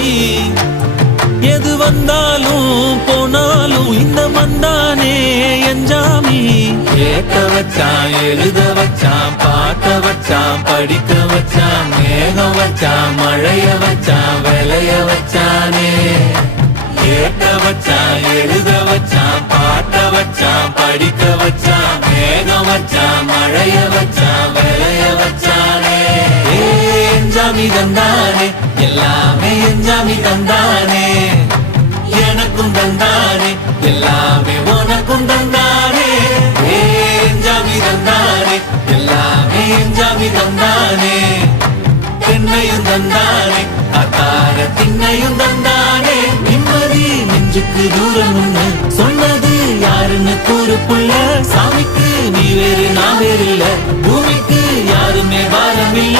சாமி எது வந்தாலும் போனாலும் இந்த மந்தானே எஞ்சாமி கேட்க வச்சான் எழுத வச்சான் பாட்ட வச்சான் படிக்க வச்சான் மேகம் வச்சான் மழைய வச்சான் விளைய வச்சானே கேட்க வச்சான் எழுத வச்சான் பாட்ட வச்சான் படிக்க வச்சான் மேகம் வச்சான் மழைய வச்சான் விளைய வச்சானே எஞ்சாமி தந்தானே எல்லாமே எஞ்சாமி தந்தானே எனக்கும் தந்தானே எல்லாமே உனக்கும் தந்தானே எஞ்சாமி தந்தானே எல்லாமே எஞ்சாமி தந்தானே தென்னையும் தந்தானே அத்தார திண்ணையும் தந்தானே நிம்மதி நெஞ்சுக்கு தூரம்னு சொன்னது யாருன்னு கூறு புள்ள சாமிக்கு நீ வேறு நான் வேறு இல்ல பூமிக்கு யாருமே பாரம் இல்ல